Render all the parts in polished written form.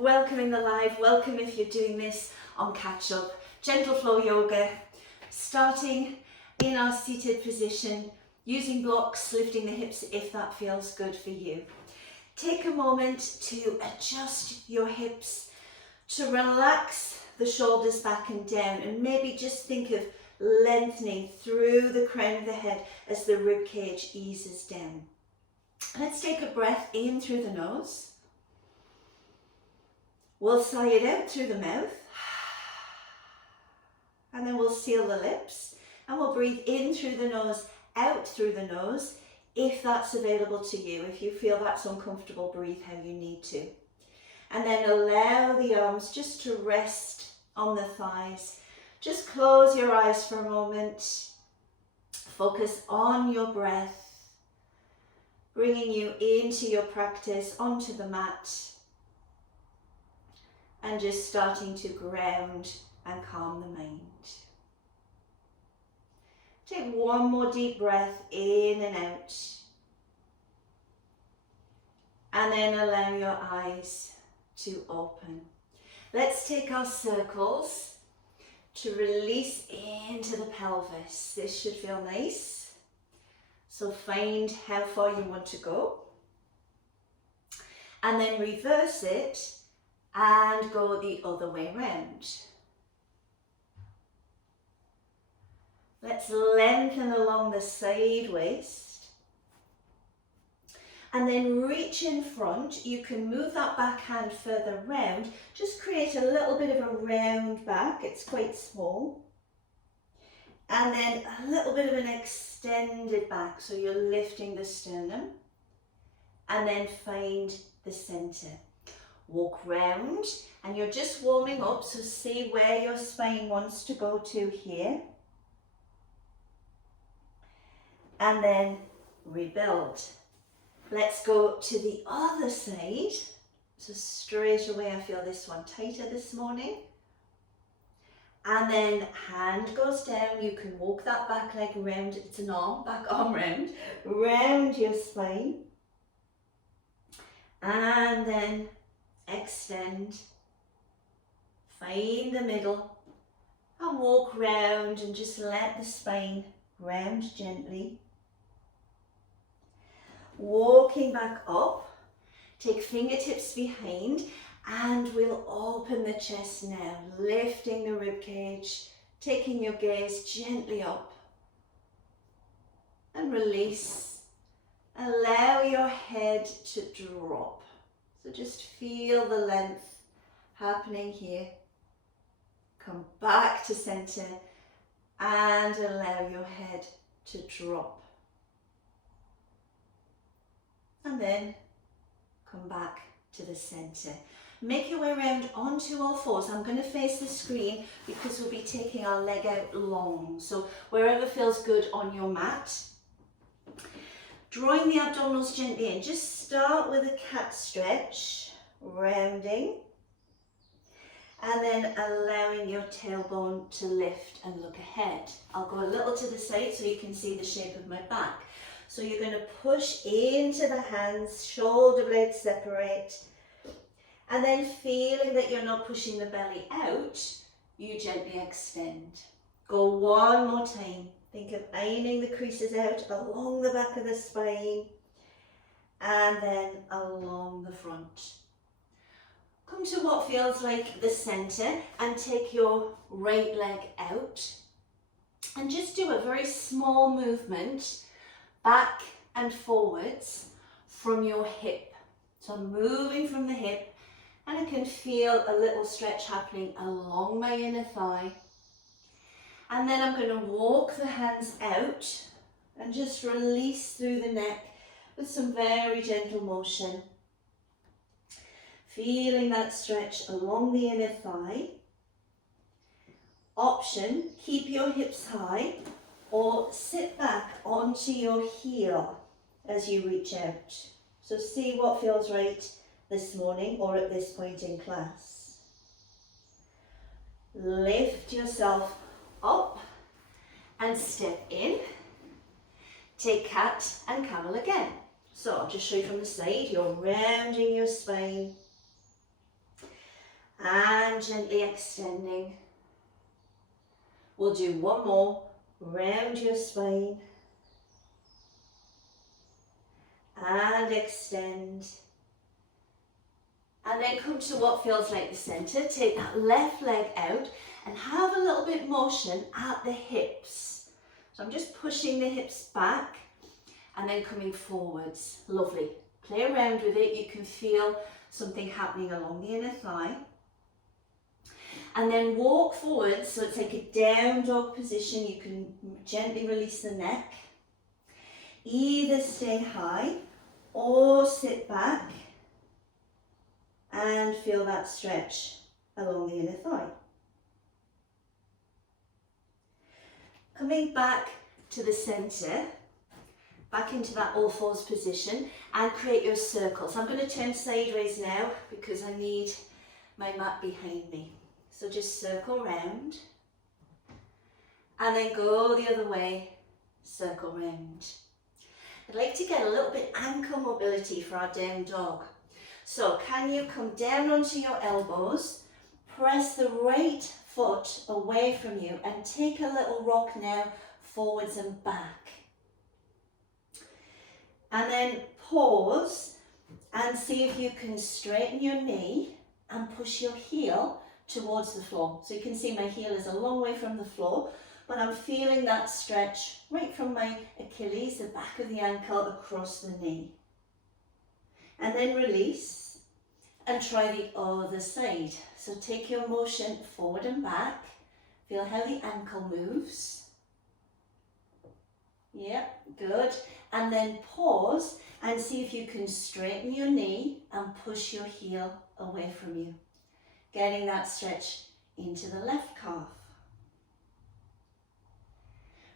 welcoming the live, welcome if you're doing this on catch up, gentle flow yoga, starting in our seated position, using blocks, lifting the hips if that feels good for you. Take a moment to adjust your hips, to relax the shoulders back and down, and maybe just think of lengthening through the crown of the head as the rib cage eases down. Let's take a breath in through the nose. We'll sigh it out through the mouth, and then we'll seal the lips, and we'll breathe in through the nose, out through the nose, if that's available to you. If you feel that's uncomfortable, breathe how you need to. And then allow the arms just to rest on the thighs. Just close your eyes for a moment. Focus on your breath, bringing you into your practice, onto the mat, and just starting to ground and calm the mind. Take one more deep breath in and out. And then allow your eyes to open. Let's take our circles to release into the pelvis. This should feel nice. So find how far you want to go. And then reverse it and go the other way around. Let's lengthen along the side waist. And then reach in front. You can move that back hand further round. Just create a little bit of a round back. It's quite small. And then a little bit of an extended back. So you're lifting the sternum. And then find the center. Walk round, and you're just warming up, so see where your spine wants to go to here. And then rebuild. Let's go to the other side. So straight away I feel this one tighter this morning. And then hand goes down. You can walk that back leg round. It's an arm, back arm round your spine. And then extend, find the middle, and walk round and just let the spine round gently. Walking back up, take fingertips behind, and we'll open the chest now, lifting the rib cage, taking your gaze gently up, and release. Allow your head to drop. So just feel the length happening here. Come back to center and allow your head to drop. And then come back to the center. Make your way around onto all fours. I'm going to face the screen because we'll be taking our leg out long. So wherever feels good on your mat. Drawing the abdominals gently in. Just start with a cat stretch, rounding, and then allowing your tailbone to lift and look ahead. I'll go a little to the side so you can see the shape of my back. So you're going to push into the hands, shoulder blades separate, and then feeling that you're not pushing the belly out, you gently extend. Go one more time. Think of ironing the creases out along the back of the spine and then along the front. Come to what feels like the center and take your right leg out and just do a very small movement back and forwards from your hip. So I'm moving from the hip, and I can feel a little stretch happening along my inner thigh. And then I'm going to walk the hands out and just release through the neck with some very gentle motion. Feeling that stretch along the inner thigh. Option, keep your hips high or sit back onto your heel as you reach out. So see what feels right this morning or at this point in class. Lift yourself up and step in. Take cat and camel again. So I'll just show you from the side. You're rounding your spine. and gently extending. We'll do one more, round your spine and extend. And then come to what feels like the center. Take that left leg out and have a little bit motion at the hips. So I'm just pushing the hips back and then coming forwards. Lovely. Play around with it. You can feel something happening along the inner thigh. And then walk forwards, so it's like a down dog position. You can gently release the neck. Either stay high or sit back and feel that stretch along the inner thigh. Coming back to the center, back into that all fours position, and create your circle. So I'm going to turn sideways now because I need my mat behind me. So just circle round and then go the other way, circle round. I'd like to get a little bit ankle mobility for our down dog. So can you come down onto your elbows, press the right foot away from you and take a little rock now forwards and back. And then pause and see if you can straighten your knee and push your heel towards the floor. So you can see my heel is a long way from the floor, but I'm feeling that stretch right from my Achilles, the back of the ankle, across the knee. And then release and try the other side. So take your motion forward and back. Feel how the ankle moves. Yep, good. And then pause and see if you can straighten your knee and push your heel away from you. Getting that stretch into the left calf.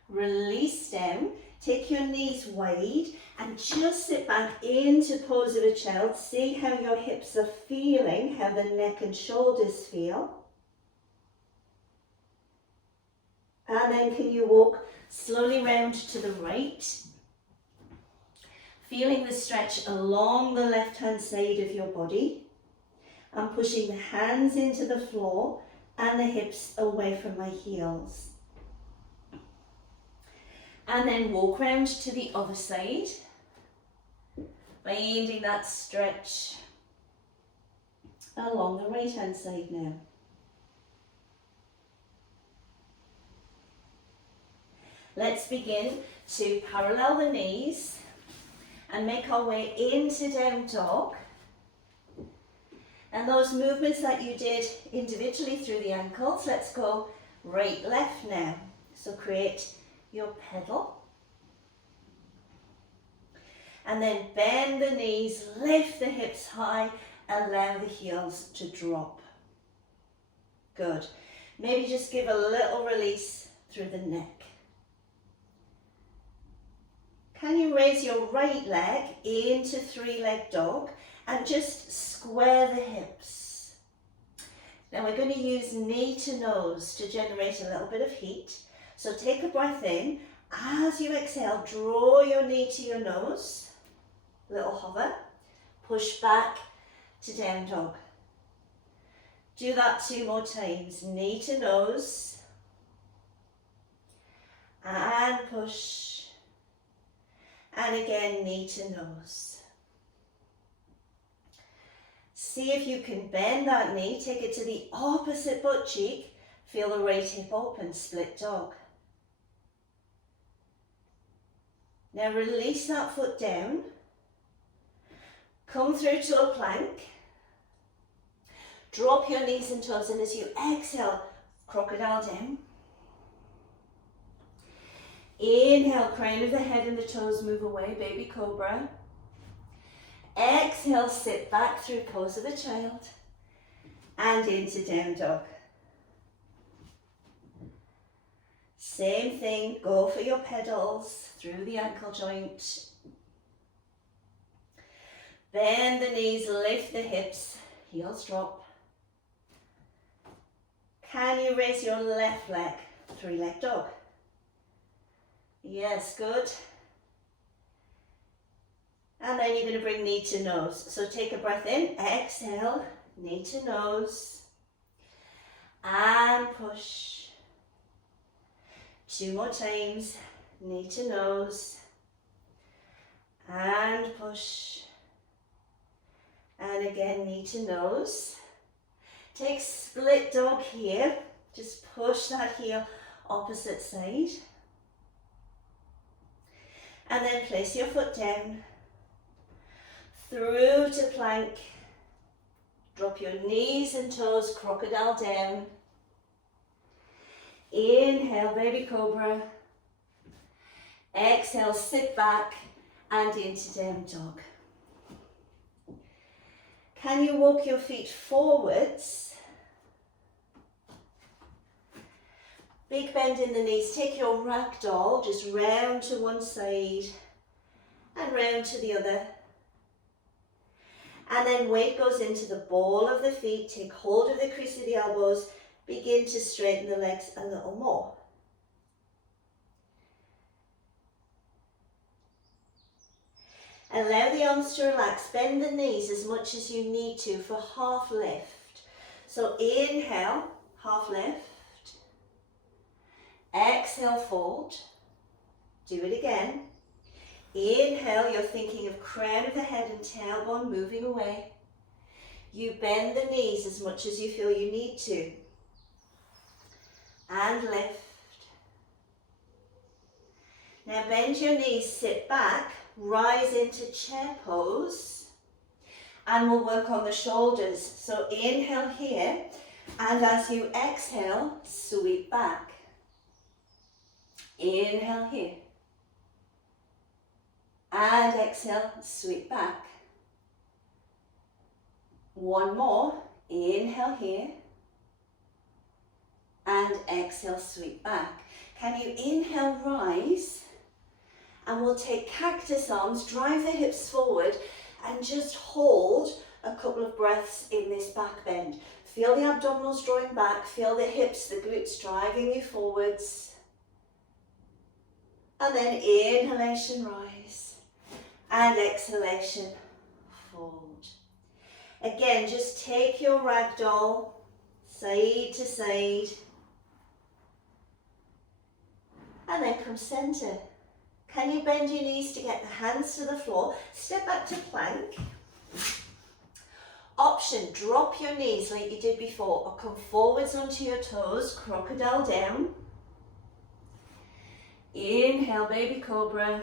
Release down, take your knees wide and just sit back into pose of a child. See how your hips are feeling, how the neck and shoulders feel. And then can you walk slowly round to the right, feeling the stretch along the left-hand side of your body. I'm pushing the hands into the floor and the hips away from my heels. And then walk round to the other side, finding that stretch along the right hand side now. Let's begin to parallel the knees and make our way into down dog. And those movements that you did individually through the ankles, let's go right, left now. So create your pedal. And then bend the knees, lift the hips high, allow the heels to drop. Good. Maybe just give a little release through the neck. Can you raise your right leg into three-leg dog and just square the hips? Now we're going to use knee to nose to generate a little bit of heat. So take a breath in. As you exhale, draw your knee to your nose. Little hover. Push back to down dog. Do that 2 more times. Knee to nose. And push. And again, knee to nose. See if you can bend that knee. Take it to the opposite butt cheek. Feel the right hip open, split dog. Now release that foot down. Come through to a plank. Drop your knees and toes, and as you exhale, crocodile down. Inhale, crown of the head and the toes move away, baby cobra. Exhale, sit back through pose of a child and into down dog. Same thing, go for your pedals through the ankle joint. Bend the knees, lift the hips, heels drop. Can you raise your left leg, three-leg dog? Yes, good. And then you're going to bring knee to nose. So take a breath in, exhale, knee to nose. and push. 2 more times, knee to nose, and push. And again, knee to nose. Take split dog here. Just push that heel opposite side. And then place your foot down. Through to plank. Drop your knees and toes, crocodile down. Inhale, baby cobra. Exhale, sit back and into down dog. Can you walk your feet forwards? Big bend in the knees. Take your ragdoll, just round to one side and round to the other. And then weight goes into the ball of the feet. Take hold of the crease of the elbows. Begin to straighten the legs a little more. Allow the arms to relax. Bend the knees as much as you need to for half lift. So inhale, half lift. Exhale, fold. Do it again. Inhale, you're thinking of crown of the head and tailbone moving away. You bend the knees as much as you feel you need to. And lift. Now bend your knees, sit back, rise into chair pose, and we'll work on the shoulders. So inhale here, and as you exhale, sweep back. Inhale here. And exhale, sweep back. One more. Inhale here. And exhale, sweep back. Can you inhale, rise? And we'll take cactus arms, drive the hips forward, and just hold a couple of breaths in this back bend. Feel the abdominals drawing back, feel the hips, the glutes driving you forwards. And then inhalation, rise. And exhalation, fold. Again, just take your ragdoll, side to side. And then come center. Can you bend your knees to get the hands to the floor? Step back to plank. Option, drop your knees like you did before, or come forwards onto your toes, crocodile down. Inhale, baby cobra.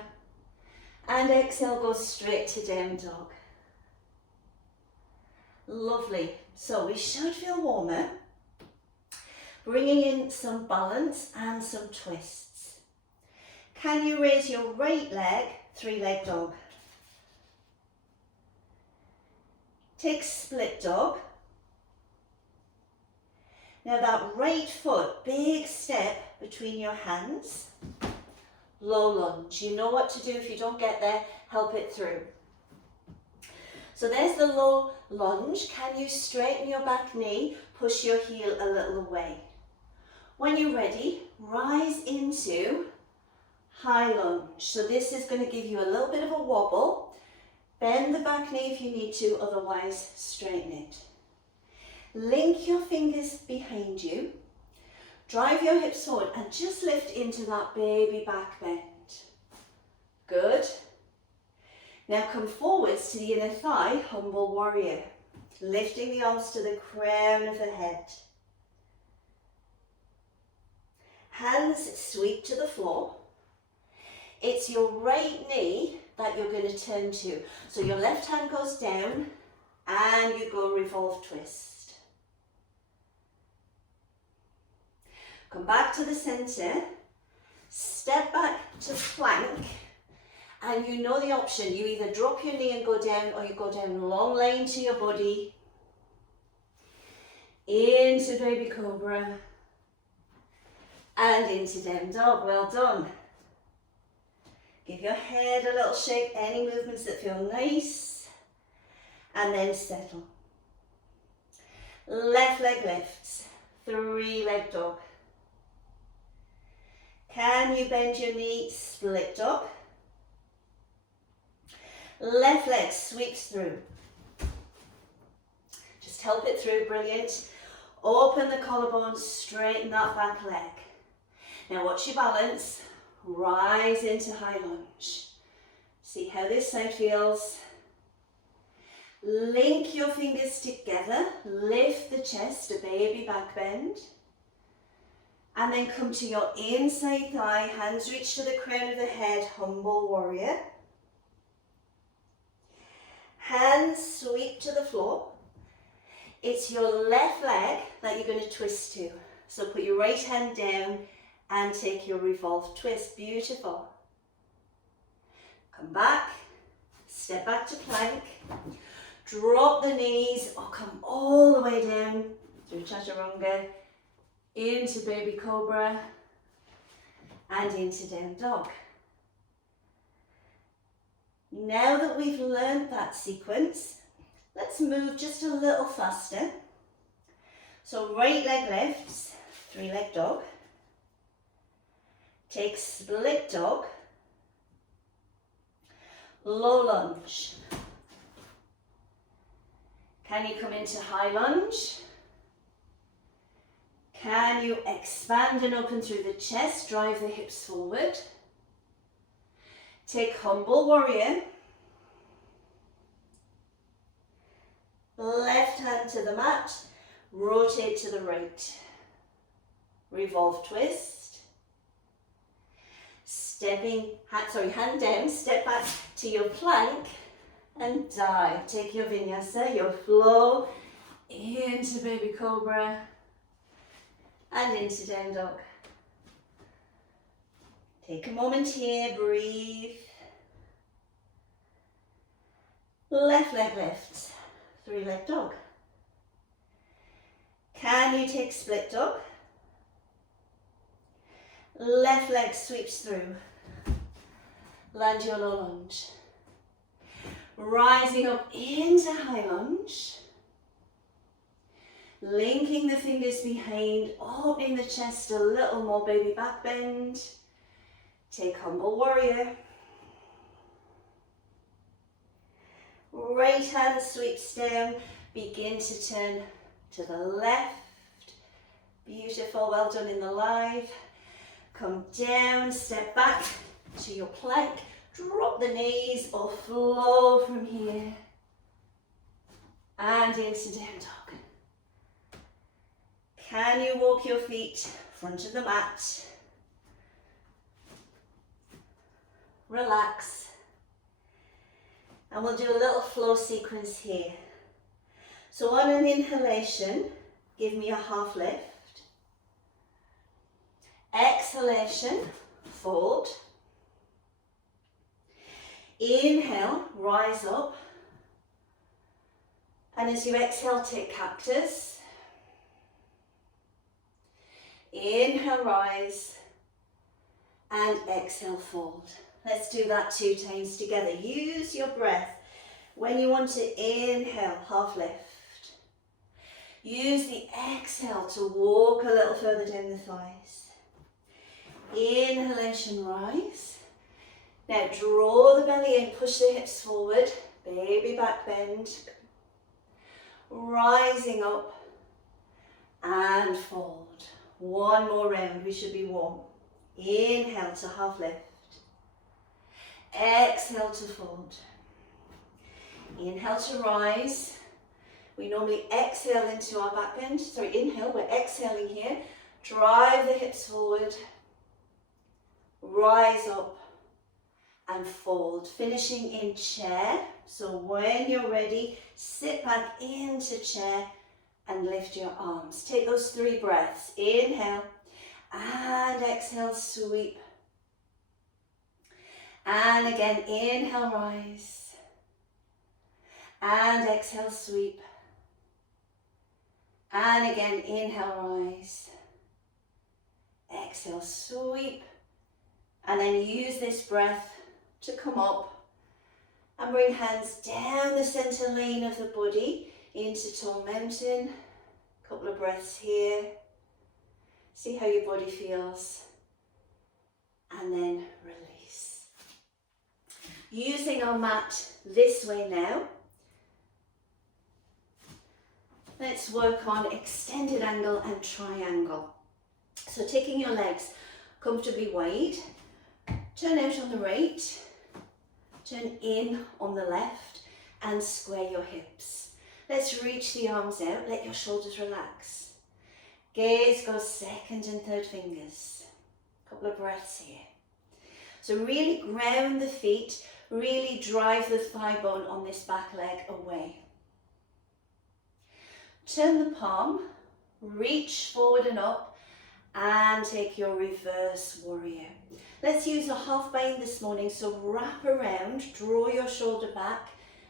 And exhale, go straight to down dog. Lovely. So we should feel warmer. Bringing in some balance and some twists. Can you raise your right leg, 3-leg dog? Take split dog. Now that right foot, big step between your hands. Low lunge. You know what to do. If you don't get there, help it through. So there's the low lunge. Can you straighten your back knee? Push your heel a little away. When you're ready, rise into high lunge. So this is going to give you a little bit of a wobble. Bend the back knee if you need to, otherwise straighten it. Link your fingers behind you. Drive your hips forward and just lift into that baby back bend. Good. Now come forwards to the inner thigh, humble warrior. Lifting the arms to the crown of the head. Hands sweep to the floor. It's your right knee that you're going to turn to. So your left hand goes down and you go revolve twist. Come back to the center, step back to plank, and you know the option. You either drop your knee and go down, or you go down long line to your body, into baby cobra, and into down dog. Well done. Give your head a little shake, any movements that feel nice, and then settle. Left leg lifts, 3-leg dog. Can you bend your knee, split dog? Left leg sweeps through. Just help it through, brilliant. Open the collarbone, straighten that back leg. Now watch your balance. Rise into high lunge. See how this side feels. Link your fingers together. Lift the chest, a baby back bend. And then come to your inside thigh. Hands reach to the crown of the head, humble warrior. Hands sweep to the floor. It's your left leg that you're going to twist to. So put your right hand down and take your revolve twist. Beautiful. Come back. Step back to plank. Drop the knees or come all the way down through chaturanga into baby cobra and into down dog. Now that we've learned that sequence, let's move just a little faster. So right leg lifts, 3-leg dog. Take split dog. Low lunge. Can you come into high lunge? Can you expand and open through the chest, drive the hips forward? Take humble warrior. Left hand to the mat, rotate to the right. Revolve twist. Hand down, step back to your plank and dive. Take your vinyasa, your flow into baby cobra and into down dog. Take a moment here, breathe. Left leg lifts, 3-leg dog. Can you take split dog? Left leg sweeps through. Land your low lunge. Rising up into high lunge. Linking the fingers behind, opening the chest a little more, baby back bend. Take humble warrior. Right hand sweeps down, begin to turn to the left. Beautiful, well done in the live. Come down, step back to your plank, drop the knees or flow from here. And into down dog. Can you walk your feet front of the mat? Relax. And we'll do a little flow sequence here. So on an inhalation, give me a half lift. Exhalation, fold. Inhale, rise up. And as you exhale, take cactus. Inhale, rise. And exhale, fold. Let's do that 2 times together. Use your breath when you want to inhale, half lift. Use the exhale to walk a little further down the thighs. Inhalation, rise. Now draw the belly in, push the hips forward, baby back bend. Rising up and fold. One more round, we should be warm. Inhale to half lift. Exhale to fold. Inhale to rise. We normally exhale into our back bend. Sorry, inhale, we're exhaling here. Drive the hips forward. Rise up and fold. Finishing in chair. So when you're ready, sit back into chair and lift your arms. Take those 3 breaths. Inhale and exhale, sweep. And again, inhale, rise. And exhale, sweep. And again, inhale, rise. Exhale, sweep. And then use this breath to come up and bring hands down the center lane of the body into tall mountain. Couple of breaths here. See how your body feels. And then release. Using our mat this way now. Let's work on extended angle and triangle. So taking your legs comfortably wide, turn out on the right, turn in on the left, and square your hips. Let's reach the arms out, let your shoulders relax. Gaze goes second and third fingers. Couple of breaths here. So really ground the feet, really drive the thigh bone on this back leg away. Turn the palm, reach forward and up, and take your reverse warrior. Let's use a half bind this morning, so wrap around, draw your shoulder back,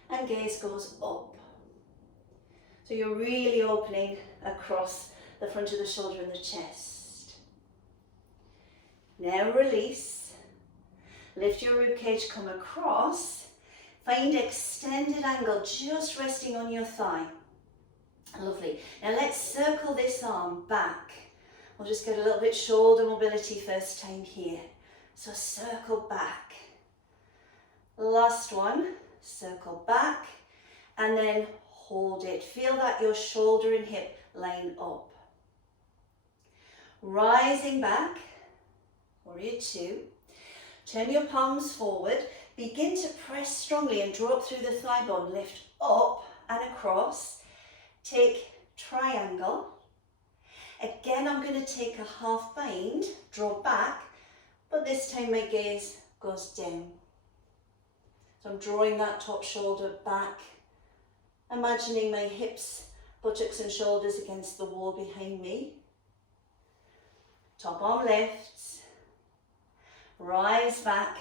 and gaze goes up. So you're really opening across the front of the shoulder and the chest. Now release. Lift your ribcage, come across. Find extended angle, just resting on your thigh. Lovely. Now let's circle this arm back. We'll just get a little bit shoulder mobility first time here. So circle back. Last one, circle back, and then hold it. Feel that your shoulder and hip line up. Rising back, warrior two. Turn your palms forward. Begin to press strongly and draw up through the thigh bone. Lift up and across. Take triangle. Again, I'm going to take a half bind, draw back, but this time my gaze goes down. So I'm drawing that top shoulder back, imagining my hips, buttocks and shoulders against the wall behind me. Top arm lifts, rise back,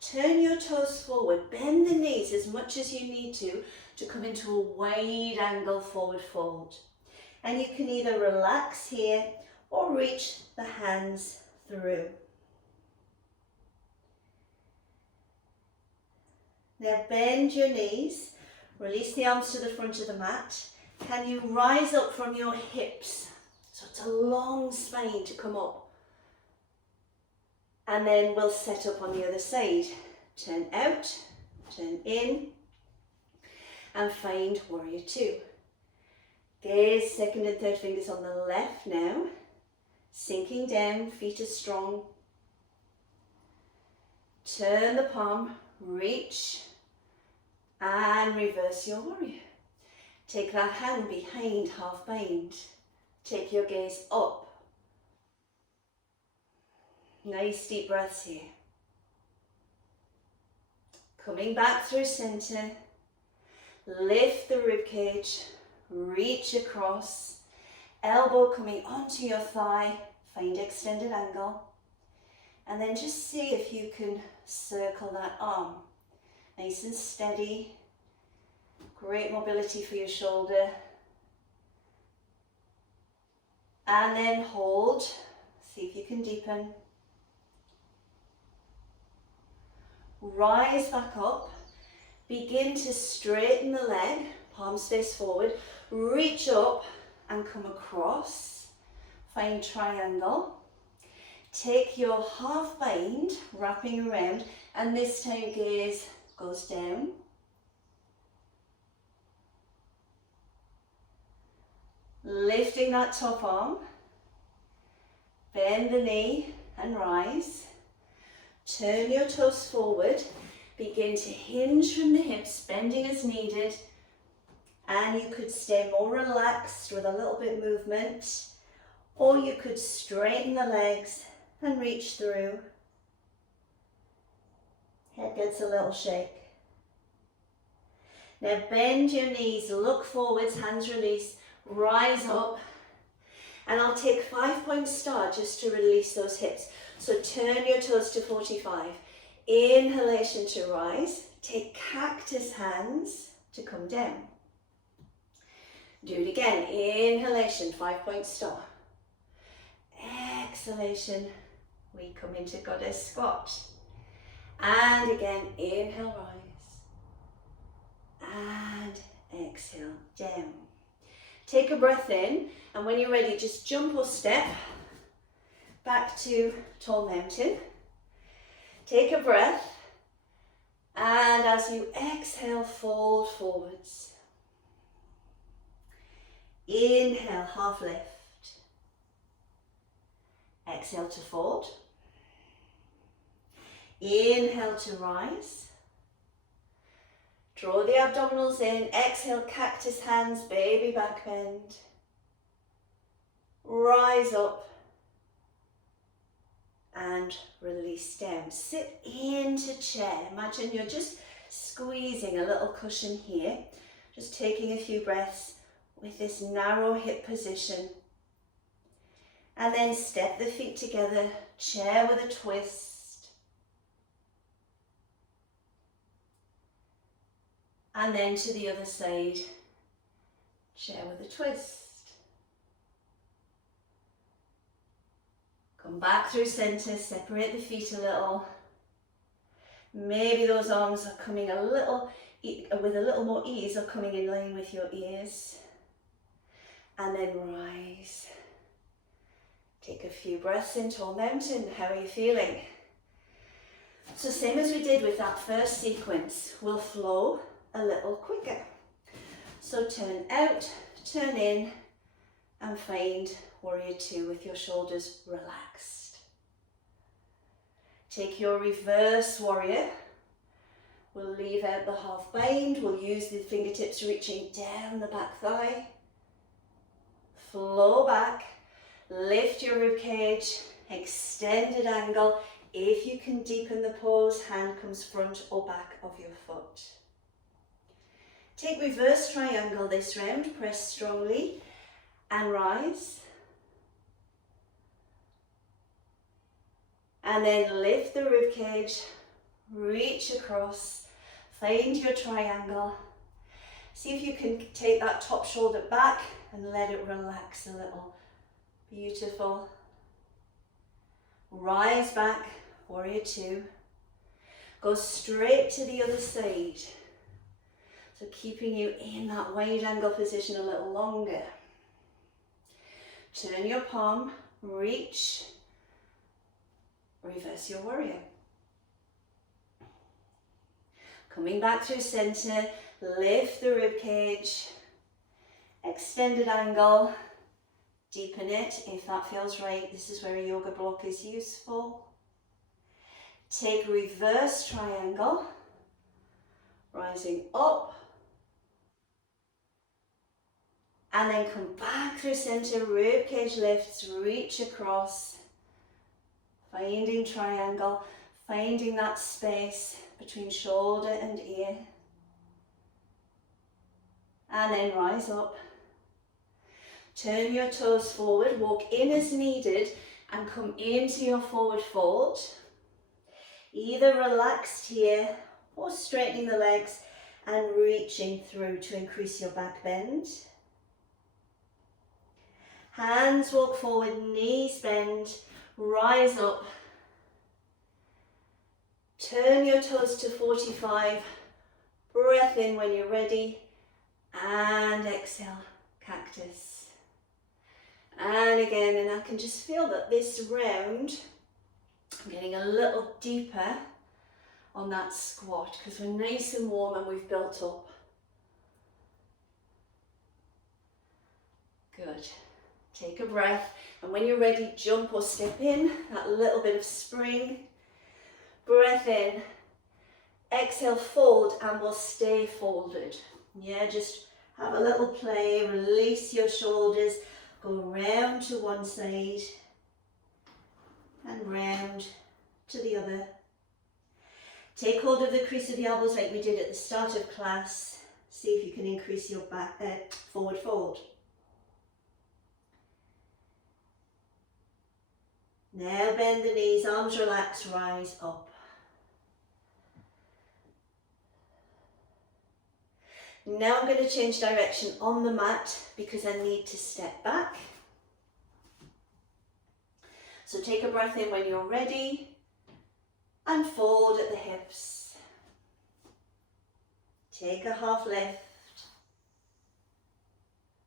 turn your toes forward, bend the knees as much as you need to come into a wide angle forward fold. And you can either relax here or reach the hands through. Now bend your knees, release the arms to the front of the mat. Can you rise up from your hips? So it's a long spine to come up. And then we'll set up on the other side. Turn out, turn in, and find warrior two. Gaze second and third fingers on the left now. Sinking down, feet are strong. Turn the palm, reach, and reverse your warrior. Take that hand behind, half bind. Take your gaze up. Nice deep breaths here. Coming back through center. Lift the rib cage. Reach across, elbow coming onto your thigh, find extended angle, and then just see if you can circle that arm. Nice and steady, great mobility for your shoulder. And then hold, see if you can deepen. Rise back up, begin to straighten the leg, palms face forward. Reach up and come across, find triangle. Take your half bind, wrapping around, and this time gaze goes down. Lifting that top arm, bend the knee and rise. Turn your toes forward, begin to hinge from the hips, bending as needed. And you could stay more relaxed with a little bit of movement, or you could straighten the legs and reach through. Head gets a little shake. Now bend your knees, look forwards, hands release, rise up. And I'll take 5-point star just to release those hips. So turn your toes to 45. Inhalation to rise. Take cactus hands to come down. Do it again. Inhalation, 5-point star. Exhalation, we come into goddess squat. And again, inhale, rise. And exhale, down. Take a breath in, and when you're ready, just jump or step back to tall mountain. Take a breath, and as you exhale, fold forwards. Inhale, half lift. Exhale to fold. Inhale to rise. Draw the abdominals in. Exhale, cactus hands, baby back bend. Rise up and release down. Sit into chair. Imagine you're just squeezing a little cushion here. Just taking a few breaths with this narrow hip position. And then step the feet together, chair with a twist. And then to the other side, chair with a twist. Come back through center, separate the feet a little. Maybe those arms are coming a little, with a little more ease, are coming in line with your ears. And then rise. Take a few breaths in, tall mountain. How are you feeling? So same as we did with that first sequence, we'll flow a little quicker. So turn out, turn in, and find warrior two with your shoulders relaxed. Take your reverse warrior. We'll leave out the half bind. We'll use the fingertips reaching down the back thigh. Flow back. Lift your rib cage. Extended angle. If you can deepen the pose, hand comes front or back of your foot. Take reverse triangle this round. Press strongly and rise. And then lift the rib cage, reach across, find your triangle. See if you can take that top shoulder back and let it relax a little. Beautiful. Rise back, warrior two. Go straight to the other side. So keeping you in that wide angle position a little longer. Turn your palm, reach, reverse your warrior. Coming back through center, lift the rib cage, extended angle, deepen it if that feels right. This is where a yoga block is useful. Take reverse triangle, rising up, and then come back through center, rib cage lifts, reach across, finding triangle, finding that space between shoulder and ear. And then rise up. Turn your toes forward, walk in as needed, and come into your forward fold. Either relaxed here or straightening the legs and reaching through to increase your back bend. Hands walk forward, knees bend, rise up. Turn your toes to 45. Breath in when you're ready. And exhale, cactus. And again, and I can just feel that this round, I'm getting a little deeper on that squat because we're nice and warm and we've built up. Good. Take a breath, and when you're ready, jump or step in, that little bit of spring. Breath in, exhale, fold, and we'll stay folded. Yeah, just have a little play, release your shoulders, go round to one side, and round to the other. Take hold of the crease of the elbows like we did at the start of class. See if you can increase your back, forward fold. Now bend the knees, arms relax, rise up. Now I'm going to change direction on the mat because I need to step back. So take a breath in when you're ready and fold at the hips. Take a half lift.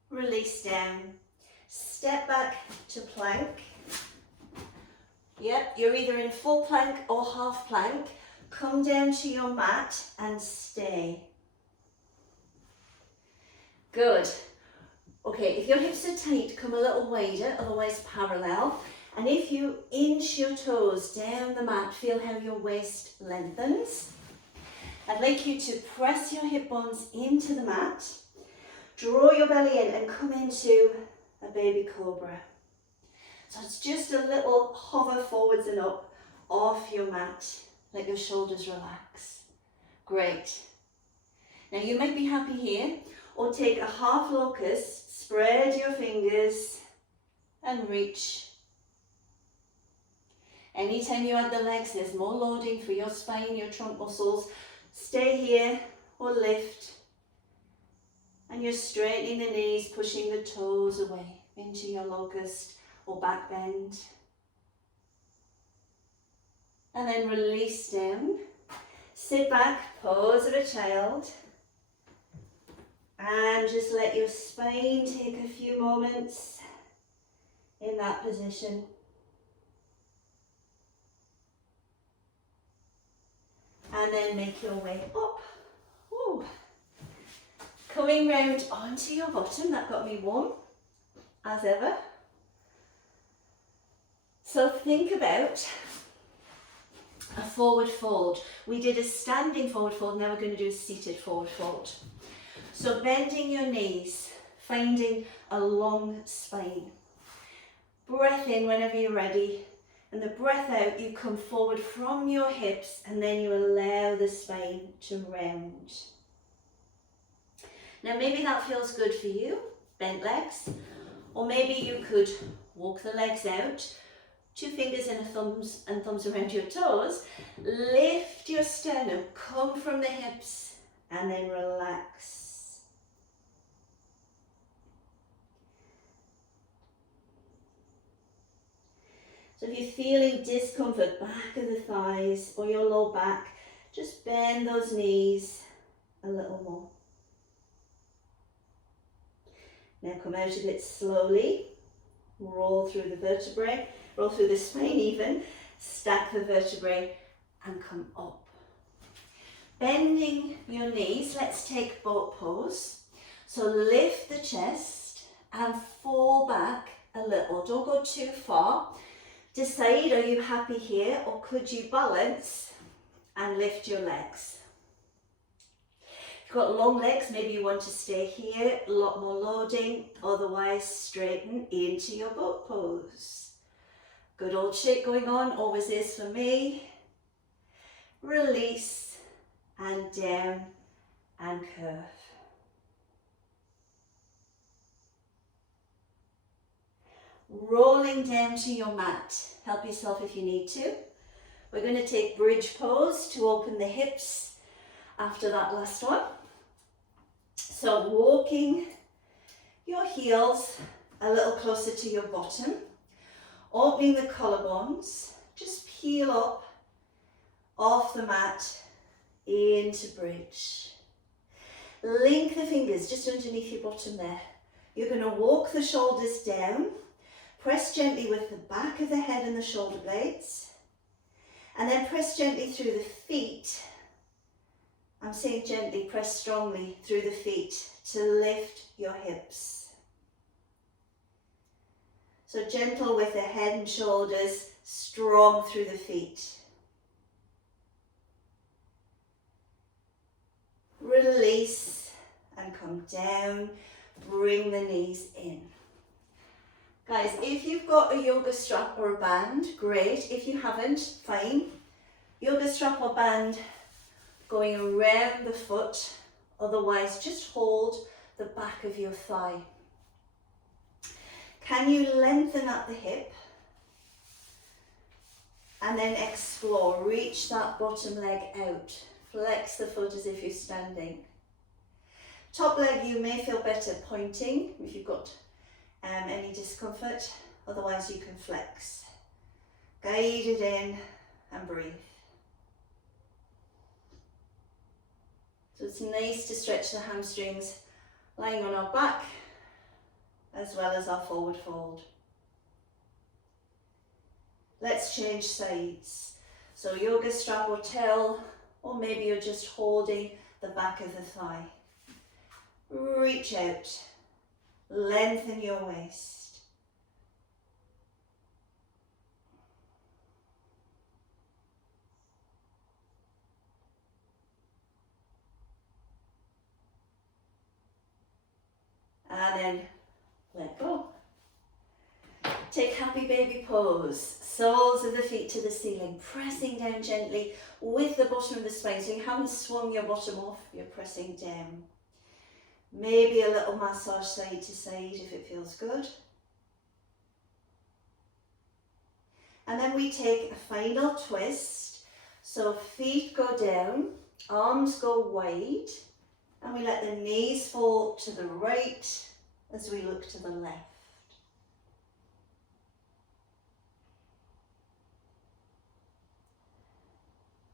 Release down. Step back to plank. Yep, you're either in full plank or half plank. Come down to your mat and stay. Good. Okay, if your hips are tight, come a little wider, otherwise parallel. And if you inch your toes down the mat, feel how your waist lengthens. I'd like you to press your hip bones into the mat, draw your belly in and come into a baby cobra. So it's just a little hover forwards and up off your mat, let your shoulders relax. Great. Now you might be happy here, or take a half locust, spread your fingers and reach. Anytime you add the legs, there's more loading for your spine, your trunk muscles. Stay here or lift. And you're straightening the knees, pushing the toes away into your locust or back bend. And then release down. Sit back, pose of a child. And just let your spine take a few moments in that position. And then make your way up. Ooh. Coming round onto your bottom, that got me warm, as ever. So think about a forward fold. We did a standing forward fold, now we're going to do a seated forward fold. So bending your knees, finding a long spine. Breath in whenever you're ready, and the breath out, you come forward from your hips and then you allow the spine to round. Now maybe that feels good for you, bent legs, or maybe you could walk the legs out, 2 fingers and thumbs around your toes, lift your sternum, come from the hips and then relax. So if you're feeling discomfort, back of the thighs or your low back, just bend those knees a little more. Now come out of it slowly, roll through the vertebrae, roll through the spine even, stack the vertebrae and come up. Bending your knees, let's take boat pose. So lift the chest and fall back a little, don't go too far. Decide, are you happy here or could you balance and lift your legs? If you've got long legs, maybe you want to stay here, a lot more loading, otherwise straighten into your boat pose. Good old shake going on, always is for me. Release and down and curve. Rolling down to your mat. Help yourself if you need to. We're going to take bridge pose to open the hips after that last one. So walking your heels a little closer to your bottom, opening the collarbones, just peel up off the mat into bridge. Link the fingers just underneath your bottom there. You're going to walk the shoulders down. Press gently with the back of the head and the shoulder blades. And then press gently through the feet. I'm saying gently, press strongly through the feet to lift your hips. So gentle with the head and shoulders, strong through the feet. Release and come down, bring the knees in. Guys, if you've got a yoga strap or a band, great. If you haven't, fine. Yoga strap or band going around the foot, otherwise just hold the back of your thigh. Can you lengthen at the hip? And then explore, reach that bottom leg out. Flex the foot as if you're standing. Top leg you may feel better pointing if you've got any discomfort, otherwise you can flex. Guide it in and breathe. So it's nice to stretch the hamstrings lying on our back as well as our forward fold. Let's change sides. So yoga strap or tail, or maybe you're just holding the back of the thigh. Reach out. Lengthen your waist. And then let go. Take happy baby pose. Soles of the feet to the ceiling, pressing down gently with the bottom of the spine. So you haven't swung your bottom off, you're pressing down. Maybe a little massage side to side if it feels good. And then we take a final twist. So feet go down, arms go wide, and we let the knees fall to the right as we look to the left.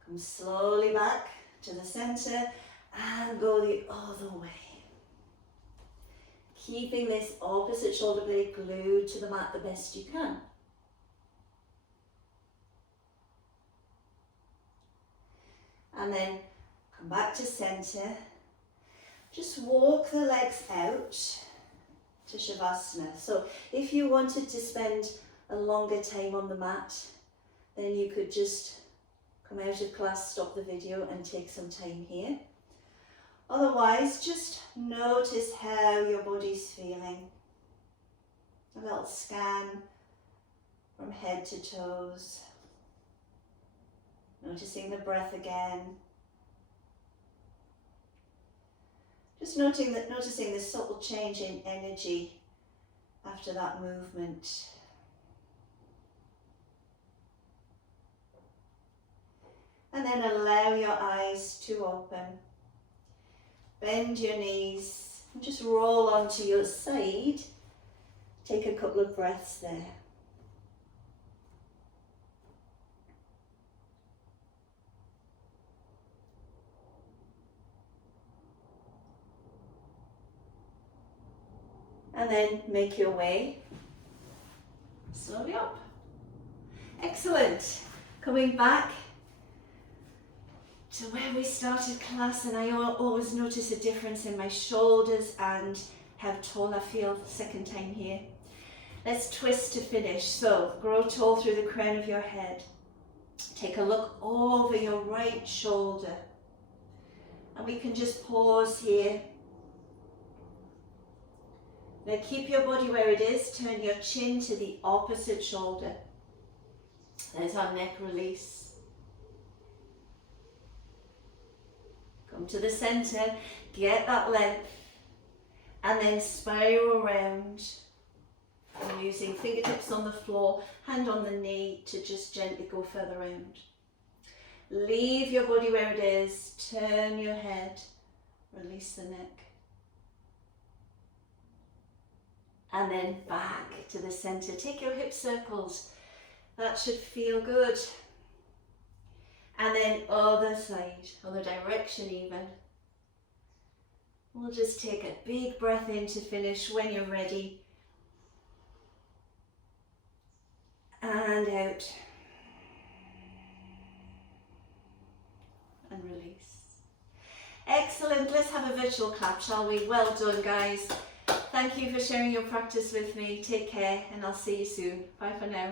Come slowly back to the center and go the other way. Keeping this opposite shoulder blade glued to the mat the best you can. And then come back to center. Just walk the legs out to Shavasana. So if you wanted to spend a longer time on the mat, then you could just come out of class, stop the video and take some time here. Otherwise, just notice how your body's feeling. A little scan from head to toes. Noticing the breath again. Just noticing the subtle change in energy after that movement. And then allow your eyes to open. Bend your knees and just roll onto your side. Take a couple of breaths there. And then make your way slowly up. Excellent. Coming back to where we started class, and I always notice a difference in my shoulders and how tall I feel the second time here. Let's twist to finish. So grow tall through the crown of your head. Take a look over your right shoulder. And we can just pause here. Now keep your body where it is. Turn your chin to the opposite shoulder. There's our neck release. Come to the center, get that length, and then spiral around. I'm using fingertips on the floor, hand on the knee to just gently go further around. Leave your body where it is, turn your head, release the neck. And then back to the center. Take your hip circles. That should feel good. And then other side, other direction even. We'll just take a big breath in to finish when you're ready. And out. And release. Excellent. Let's have a virtual clap, shall we? Well done, guys. Thank you for sharing your practice with me. Take care, and I'll see you soon. Bye for now.